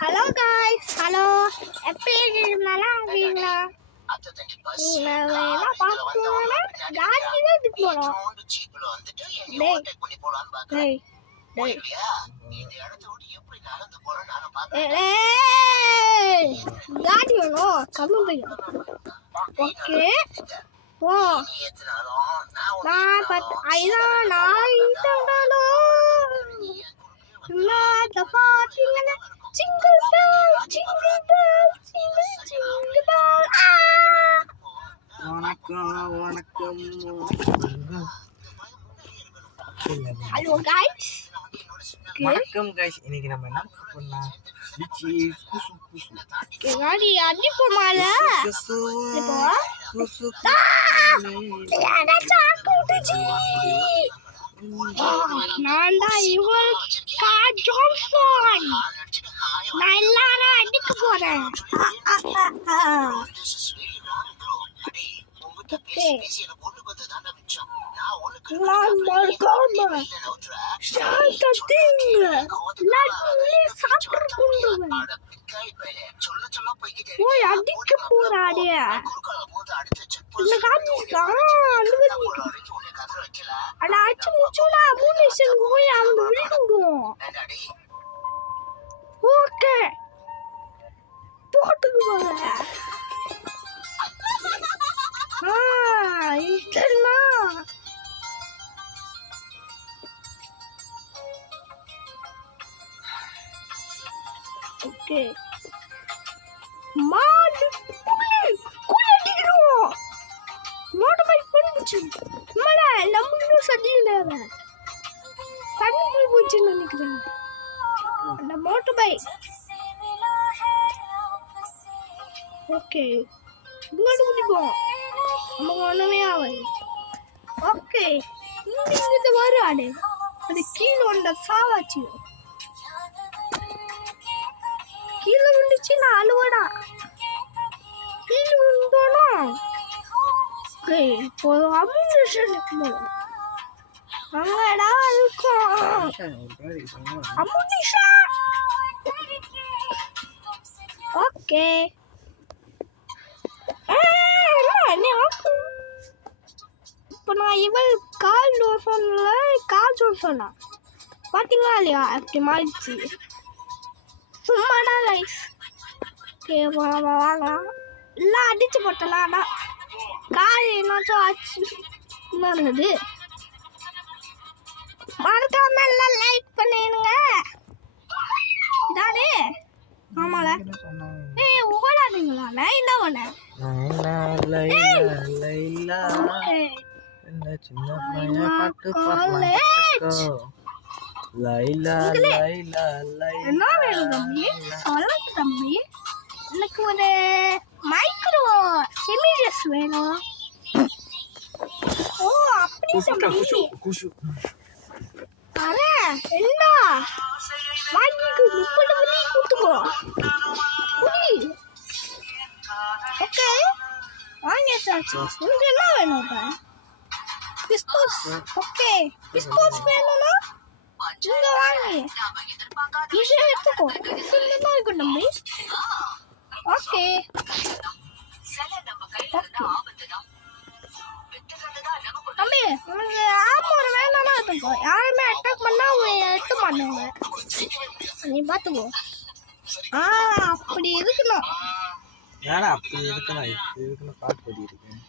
Hello guys, hello. எப்படி இருக்கீங்க? நல்லா இருக்கீங்களா? நீங்க என்ன பார்க்கணும்னா காந்தி தான் இதுக்கு போகணும். காந்தி வேணும் கம்மி பையன். ஓகே போ. நான் பார்த்தீங்கன்னா single bell single bell single single bell. வணக்கம் வணக்கம். Hello guys. வணக்கம் गाइस. இன்னைக்கு நம்ம என்ன பண்ணலாம்? சிச்சி குசு குசு. கேடி அடி போமால. குசு குசு. யாரா சாக்குடுச்சி. நான் தான் இவள் கா ஜான்சன். நான் எல்லாரும் அடிக்க போறேன். Okay. நான் மறக்காம சாப்பிட்டீங்க. லட்சுமி சாப்பிடுவேன். ஓய் அடிக்க போறாடே. இந்த காமிக்கா அட அச்சு முச்சுடா மூணேஷன் போய் அவங்க விழுந்துடும். ஓகே போட்டுக்குவாங்க. இதெல்லாம் ஓகே மாடு குளி அடிக்கிறோம். மோட்டர் பைக் பண்ணிச்சு மழை நம்ம இன்னும் சரியில்லை. தண்ணி போய் போச்சுன்னு நினைக்கிறேன். அந்த மோட்டர் பைக் ஓகே இங்கோட்டு குடிப்போம். நமக்கு ஒன்றுமே ஆகாது. ஓகே இங்கிட்ட வராடு. அது கீழே ஒன்ற சாவாச்சு. கீழே விழுந்துச்சு. நான் அழுவடா கீழே விழுந்தோனா. ஓகே இப்போ அம்முனிஷனுக்கு போகணும். அங்கடா இருக்கும் அம்முனிஷன். ஓகே இப்போ நான் இவள் கால் ஜோர் சொன்னா பார்த்தீங்களா இல்லையா? அப்படி மாறிடுச்சு. சும்மாடா கைஸ். ஓகே வாங்கலாம். எல்லாம் அடிச்சு போட்டலாம்டா. கால் என்னாச்சும் ஆச்சு என்னது. மறக்காம எல்லாம் லைக் பண்ணிடுங்க. இதானே ஆமால. ஏய் ஓடாதீங்களா? நான் என்ன பண்ணேன்? சின்ன பையன் பாட்டு பாட்டு லைலா லைலா என்ன வேணும் தம்பி? சொல்லுங்க தம்பி. எனக்கு ஒரு மைக்ரோ செமிஜஸ் வேணும். ஓ அப்படி தம்பி. அரே என்ன வாங்கிக்கு 30 மணி கொடுத்துக்கோ. ஓகே வாங்கியாச்சு. உங்களுக்கு என்ன வேணும்? இப்போ பிஸ்கோஸ். ஓகே பிஸ்கோஸ் வேணும்னா இங்கே வாங்கி இதை எடுத்துக்கோ. சின்னதாக இருக்கும் தம்பி. ஓகே தம்பி உங்களுக்கு ஆமாம் வேணும்னா எடுத்துக்கோ. யாருமே அட்டாக் பண்ணால் அவங்க எடுத்து மாட்டாங்க. நீ பார்த்துக்கோ. அப்படி இருக்கணும். ஏன்னா அப்படி இருக்கணும். இப்படி இருக்கணும். பார்த்து இருக்கேன்.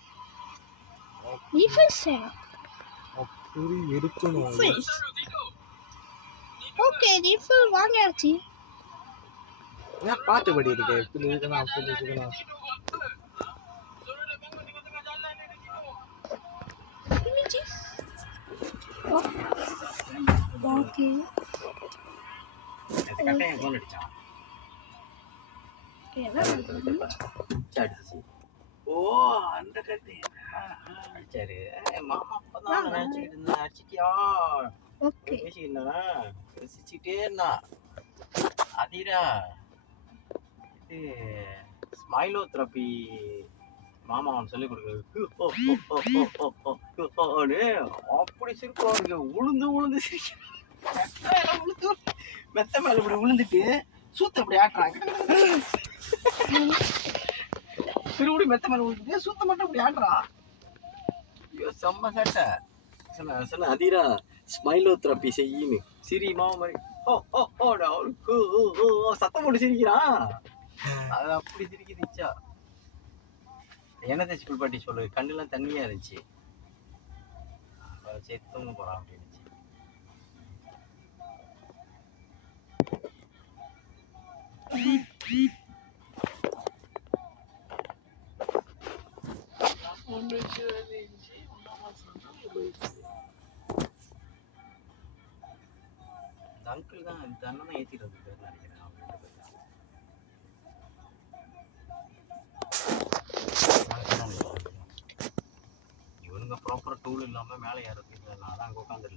அப்படி இருக்கணும். ஓகே ரீஃபில் வாங்கியாச்சு. ஏன் பார்த்து படி இருக்கு. இப்படி இருக்கணும் அப்படி இருக்கணும். ஓகே கட்டையன் கோல் அடிச்சான். ஓ அந்த கட்டையன் அடிச்சாரு. மாமா அப்பதான் நினைச்சுக்கிட்டு இருந்தேன். அடிச்சிட்டியா? ஓகே பேசிக்கிட்டே இருந்தான். அதிரா இது ஸ்மைலோ தெரப்பி மாமா அவன் சொல்லி கொடுக்குறது அப்படி சிரிப்பாங்க. உளுந்து உளுந்து சிரிக்க உளுந்து மெத்த மேல இப்படி விழுந்துட்டு சூத்த இப்படி ஆட்டுறாங்க. திருப்படி மெத்த மேல விழுந்துட்டு சூத்த மட்டும் இப்படி ஆட்டுறா. ஐயோ செம்ம சேட்டை. சொன்ன அதிரா ஸ்மைலோ தெரப்பி செய்யின்னு சிரி மாமா மாதிரி சத்தம் போட்டு சிரிக்கிறான். அது அப்படி சிரிக்குதுச்சா. என்ன தேய்ச்சி குளிப்பாட்டி சொல்லு. கண்ணுலாம் தண்ணியா இருந்துச்சு. சரி தூங்க போறான் அப்படின்னு. அங்கிள் தான் இந்த அண்ணன் தான் ஏற்றிட்டு வந்துருக்காருன்னு நினைக்கிறேன். இவனுங்க ப்ராப்பராக டூல் இல்லாமல் மேலே ஏறது. நான் தான் அங்கே உட்காந்து